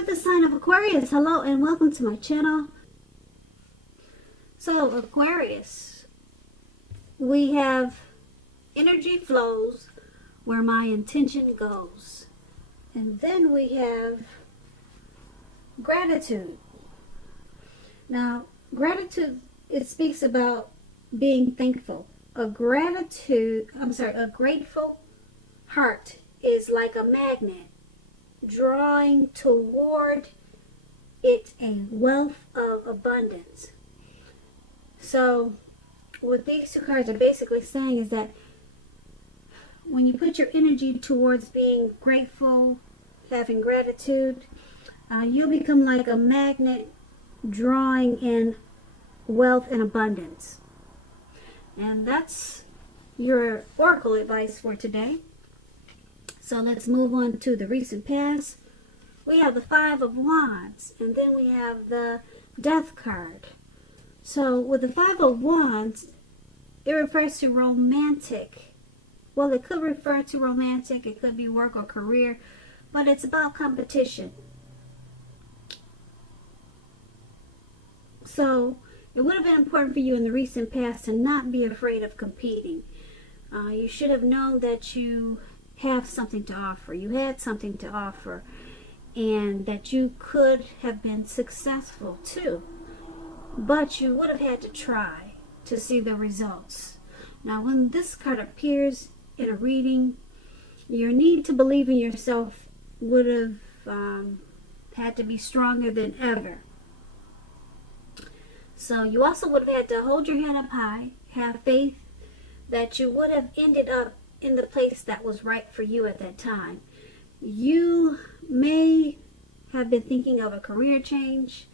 with the sign of Aquarius. Hello and welcome to my channel. So Aquarius, we have energy flows where my intention goes. And then we have gratitude. Now, gratitude, it speaks about being thankful. A grateful heart is like a magnet, drawing toward it a wealth of abundance. So what these two cards are basically saying is that when you put your energy towards being grateful, having gratitude, you'll become like a magnet drawing in wealth and abundance. And that's your oracle advice for today. So let's move on to the recent past. We have the Five of Wands, and then we have the Death card. So with the Five of Wands, it refers to romantic. Well, it could refer to romantic, it could be work or career, but it's about competition. So it would have been important for you in the recent past to not be afraid of competing. You should have known that you have something to offer. You had something to offer, and that you could have been successful too. But you would have had to try to see the results. Now, when this card appears in a reading, your need to believe in yourself would have had to be stronger than ever. So you also would have had to hold your head up high, have faith that you would have ended up in the place that was right for you at that time. You may have been thinking of a career change,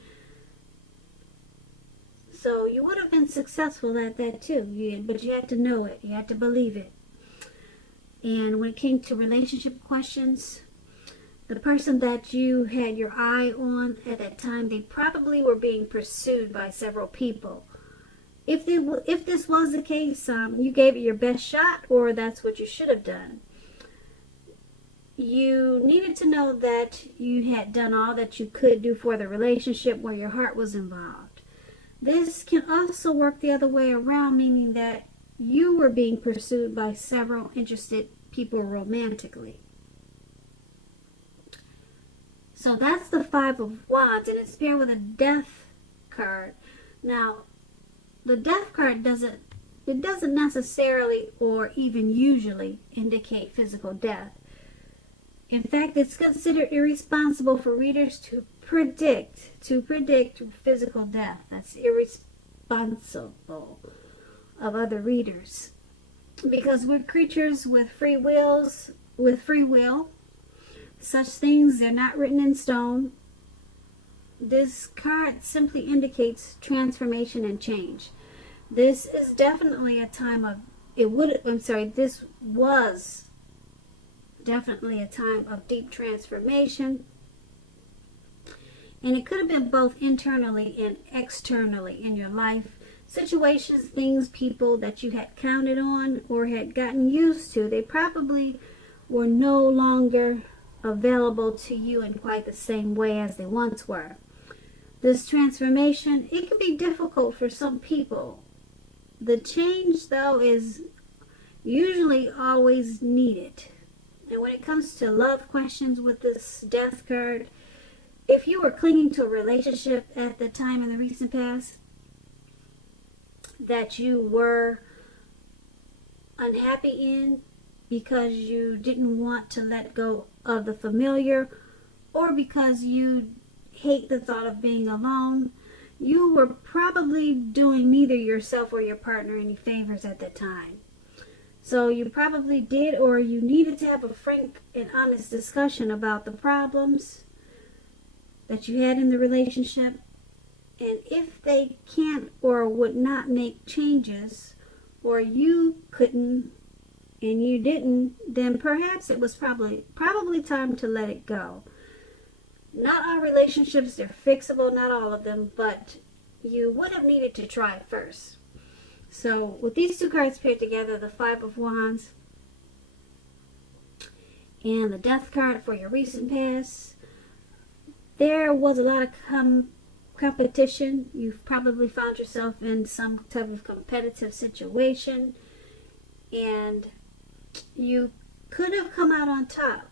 so you would have been successful at that too, but you had to know it, you had to believe it. And when it came to relationship questions, the person that you had your eye on at that time, they probably were being pursued by several people. If this was the case, you gave it your best shot, or that's what you should have done. You needed to know that you had done all that you could do for the relationship where your heart was involved. This can also work the other way around, meaning that you were being pursued by several interested people romantically. So that's the Five of Wands, and it's paired with a Death card. Now, the Death card doesn't necessarily or even usually indicate physical death. In fact, it's considered irresponsible for readers to predict physical death. That's irresponsible of other readers, because we're creatures with free will. Such things, they're not written in stone. This card simply indicates transformation and change. This is definitely a time of, this was definitely a time of deep transformation. And it could have been both internally and externally in your life. Situations, things, people that you had counted on or had gotten used to, they probably were no longer available to you in quite the same way as they once were. This transformation, it can be difficult for some people. The change, though, is usually always needed. And when it comes to love questions with this Death card, if you were clinging to a relationship at the time in the recent past that you were unhappy in because you didn't want to let go of the familiar, or because you hate the thought of being alone, you were probably doing neither yourself or your partner any favors at that time. So you probably did, or you needed to have a frank and honest discussion about the problems that you had in the relationship. And if they can't or would not make changes, or you couldn't and you didn't, then perhaps it was probably time to let it go. Not all relationships, they're fixable, not all of them, but you would have needed to try first. So with these two cards paired together, the Five of Wands and the Death card for your recent past, there was a lot of competition. You've probably found yourself in some type of competitive situation, and you could have come out on top.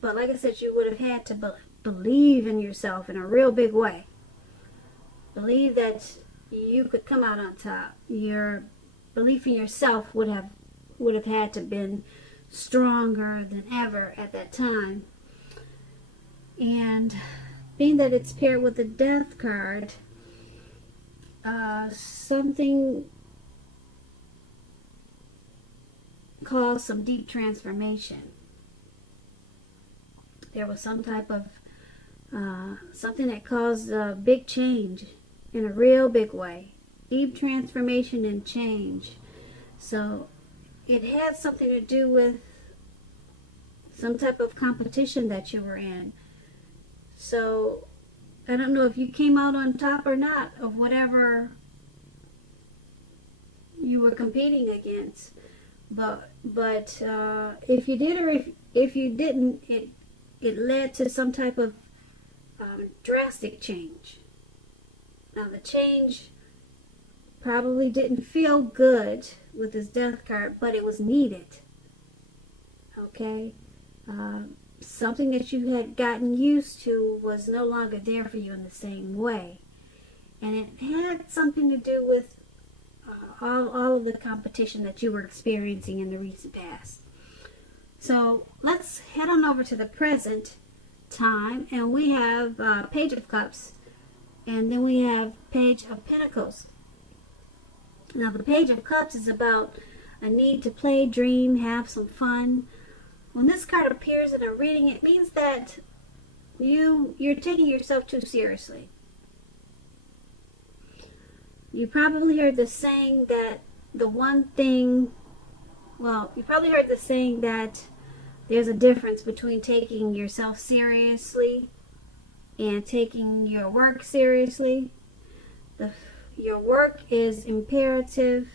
But like I said, you would have had to believe in yourself in a real big way. Believe that you could come out on top. Your belief in yourself would have had to been stronger than ever at that time. And being that it's paired with the Death card, something caused some deep transformation. There was some type of something that caused a big change in a real big way. Deep transformation and change. So it had something to do with some type of competition that you were in. So I don't know if you came out on top or not of whatever you were competing against. But if you did or if you didn't, it led to some type of drastic change. Now the change probably didn't feel good with this Death card, but it was needed. Okay? Something that you had gotten used to was no longer there for you in the same way. And it had something to do with all of the competition that you were experiencing in the recent past. So let's head on over to the present time, and we have Page of Cups, and then we have Page of Pentacles. Now the Page of Cups is about a need to play, dream, have some fun. When this card appears in a reading, it means that you're taking yourself too seriously. You probably heard the saying that you probably heard the saying that there's a difference between taking yourself seriously and taking your work seriously. Your work is imperative,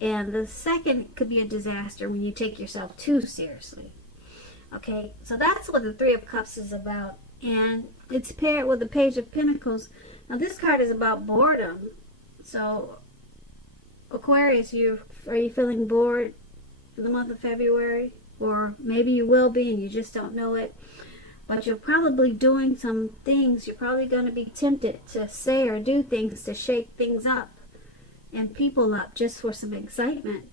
and the second could be a disaster when you take yourself too seriously. Okay, so that's what the Three of Cups is about, and it's paired with the Page of Pentacles. Now this card is about boredom. So Aquarius, are you feeling bored for the month of February? Or maybe you will be and you just don't know it. But you're probably doing some things. You're probably going to be tempted to say or do things to shake things up and people up just for some excitement.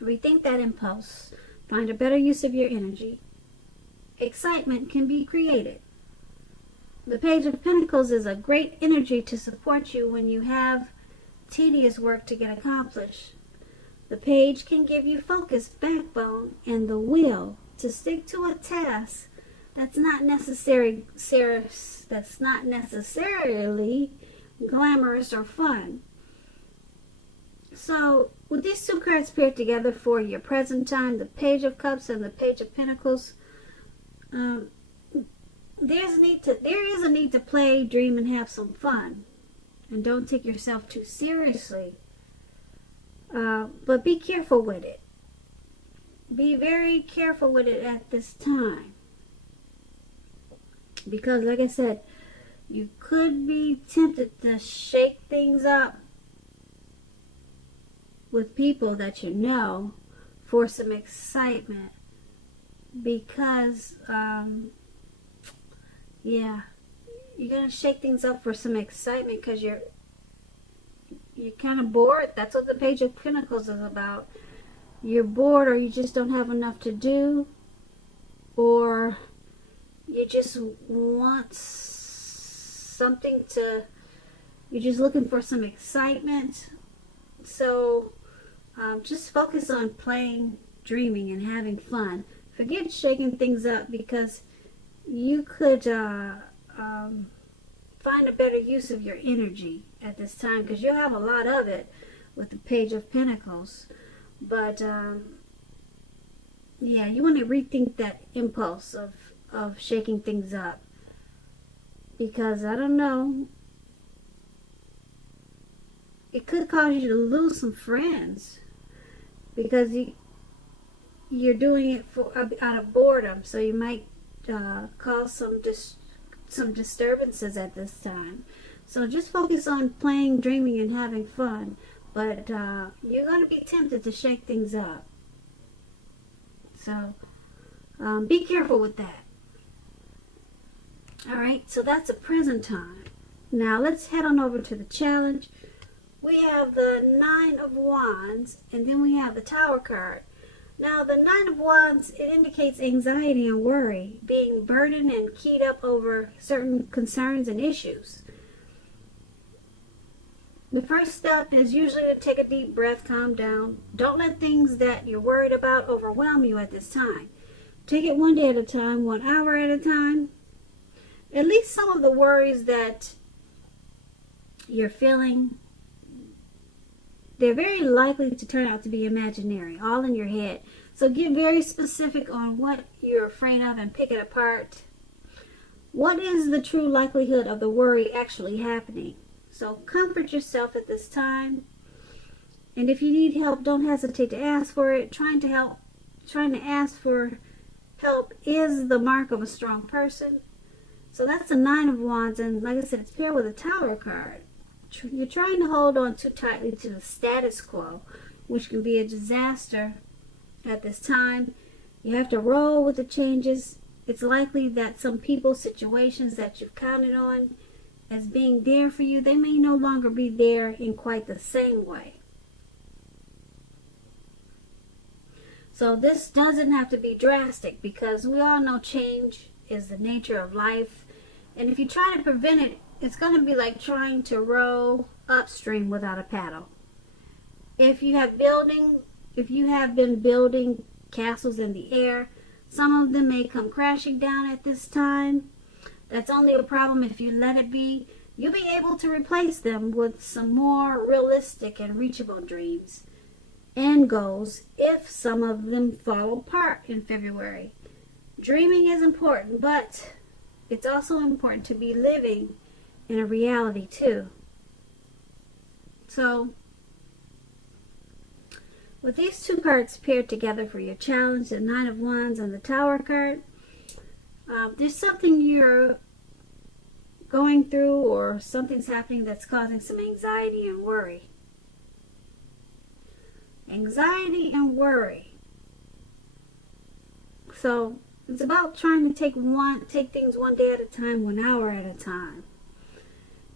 Rethink that impulse. Find a better use of your energy. Excitement can be created. The Page of Pentacles is a great energy to support you when you have tedious work to get accomplished. The Page can give you focus, backbone, and the will to stick to a task that's not necessarily glamorous or fun. So, with these two cards paired together for your present time, the Page of Cups and the Page of Pentacles, there is a need to play, dream, and have some fun. And don't take yourself too seriously. But be careful with it. Be very careful with it at this time. Because, like I said, you could be tempted to shake things up with people that you know for some excitement. Because, you're going to shake things up for some excitement because you're kind of bored. That's what the Page of Pentacles is about. You're bored, or you just don't have enough to do, or you just want something you're just looking for some excitement. So just focus on playing, dreaming, and having fun. Forget shaking things up, because you could find a better use of your energy at this time, because you'll have a lot of it with the Page of Pentacles. But you want to rethink that impulse of shaking things up, because I don't know, it could cause you to lose some friends, because you're doing it out of boredom. So you might cause some some disturbances at this time. So just focus on playing, dreaming, and having fun. But you're going to be tempted to shake things up. So be careful with that. Alright, so that's a present time. Now let's head on over to the challenge. We have the Nine of Wands, and then we have the Tower card. Now the Nine of Wands, it indicates anxiety and worry, being burdened and keyed up over certain concerns and issues. The first step is usually to take a deep breath, calm down. Don't let things that you're worried about overwhelm you at this time. Take it one day at a time, 1 hour at a time. At least some of the worries that you're feeling, they're very likely to turn out to be imaginary, all in your head. So get very specific on what you're afraid of and pick it apart. What is the true likelihood of the worry actually happening? So comfort yourself at this time. And if you need help, don't hesitate to ask for it. Trying to ask for help is the mark of a strong person. So that's the Nine of Wands, and like I said, it's paired with a Tower card. You're trying to hold on too tightly to the status quo, which can be a disaster at this time. You have to roll with the changes. It's likely that some people, situations that you've counted on as being there for you, they may no longer be there in quite the same way. So this doesn't have to be drastic, because we all know change is the nature of life. And if you try to prevent it, it's going to be like trying to row upstream without a paddle. If you have been building castles in the air, some of them may come crashing down at this time. That's only a problem if you let it be. You'll be able to replace them with some more realistic and reachable dreams and goals if some of them fall apart in February. Dreaming is important, but it's also important to be living in a reality too. So with these two cards paired together for your challenge, the Nine of Wands and the Tower card, there's something you're going through or something's happening that's causing some anxiety and worry. Anxiety and worry. So it's about trying to take things one day at a time, 1 hour at a time.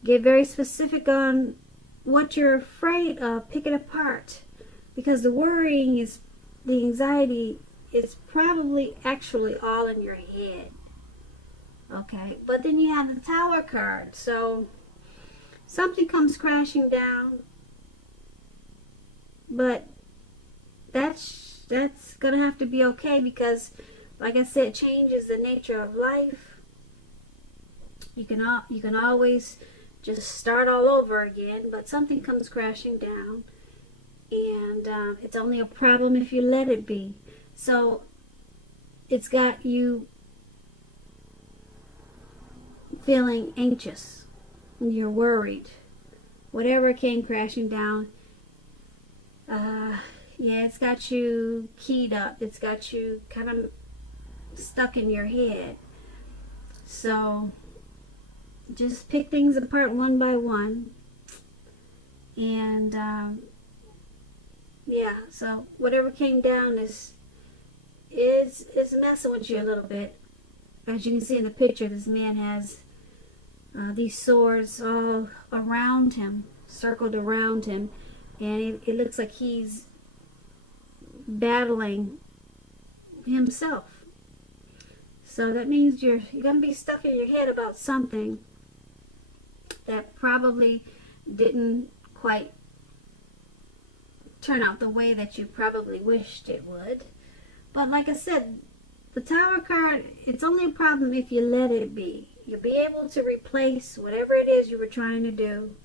Get very specific on what you're afraid of. Pick it apart. Because the worrying the anxiety is probably actually all in your head. Okay, but then you have the Tower card. So something comes crashing down, but that's gonna have to be okay, because like I said, change is the nature of life. You can always just start all over again, but something comes crashing down, and it's only a problem if you let it be. So it's got you feeling anxious and you're worried. Whatever came crashing down, it's got you keyed up. It's got you kind of stuck in your head. So just pick things apart one by one, and so whatever came down is messing with you a little bit. As you can see in the picture, this man has these swords all around him, circled around him, and it looks like he's battling himself. So that means you're going to be stuck in your head about something that probably didn't quite turn out the way that you probably wished it would. But like I said, the Tower card, it's only a problem if you let it be. You'll be able to replace whatever it is you were trying to do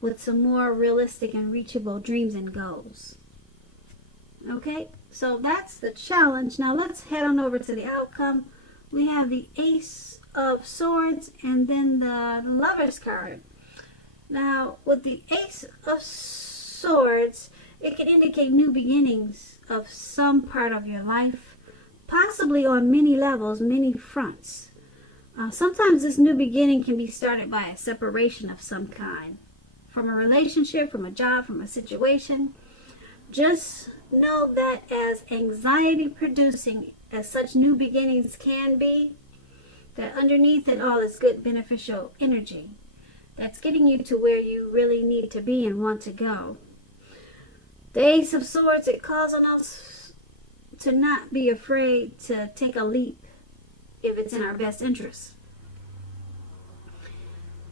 with some more realistic and reachable dreams and goals. Okay, so that's the challenge. Now let's head on over to the outcome. We have the Ace of Swords and then the Lover's card. Now with the Ace of Swords, it can indicate new beginnings of some part of your life, possibly on many levels, many fronts. Sometimes this new beginning can be started by a separation of some kind, from a relationship, from a job, from a situation. Just know that as anxiety producing as such new beginnings can be, that underneath it all is good beneficial energy that's getting you to where you really need to be and want to go. The Ace of Swords, it calls on us to not be afraid to take a leap if it's in our best interest.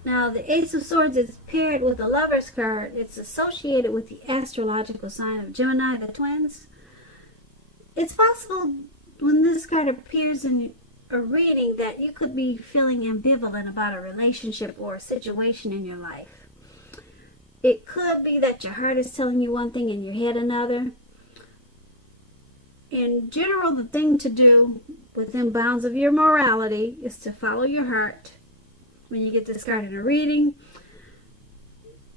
Now, the Ace of Swords is paired with the Lover's card. It's associated with the astrological sign of Gemini, the twins. It's possible when this card appears in a reading that you could be feeling ambivalent about a relationship or a situation in your life. It could be that your heart is telling you one thing and your head another. In general, the thing to do within bounds of your morality is to follow your heart. When you get this card in a reading,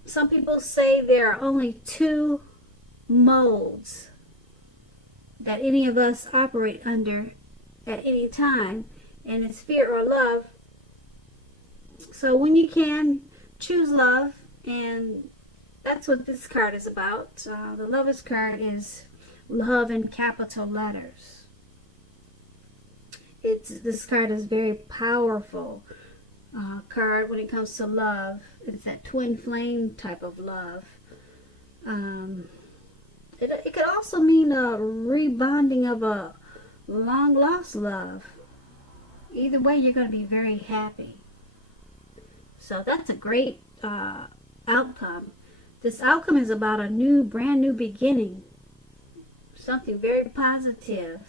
some people say there are only two modes that any of us operate under at any time, and it's fear or love. So when you can, choose love, and that's what this card is about. The Lover's card is love in capital letters. This card is very powerful card when it comes to love. It's that twin flame type of love. It could also mean a rebonding of a long lost love. Either way, you're going to be very happy. So that's a great outcome. This outcome is about a brand new beginning. Something very positive.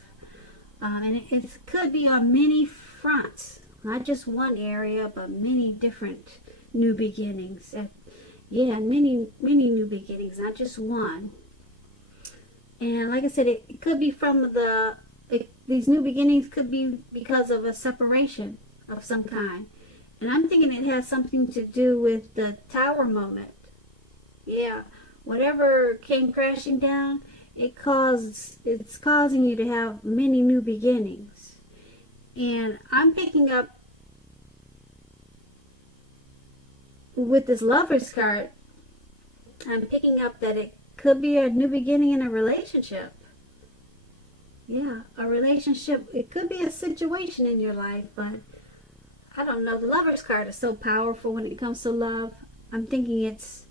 And it could be on many fronts. Not just one area, but many different new beginnings. Many new beginnings, not just one. And like I said, it could be from these new beginnings could be because of a separation of some kind. And I'm thinking it has something to do with the tower moment. Yeah, whatever came crashing down, it's causing you to have many new beginnings. And I'm picking up with this Lover's card, I'm picking up that it could be a new beginning in a relationship. Yeah, a relationship. It could be a situation in your life, but I don't know. The Lover's card is so powerful when it comes to love. I'm thinking it's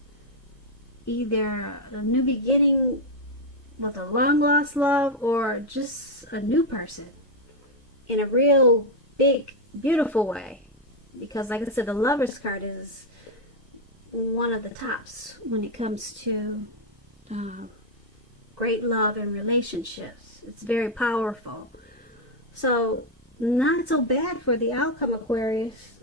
either a new beginning with a long lost love or just a new person in a real big, beautiful way. Because like I said, the Lover's card is one of the tops when it comes to great love and relationships. It's very powerful. So not so bad for the outcome, Aquarius.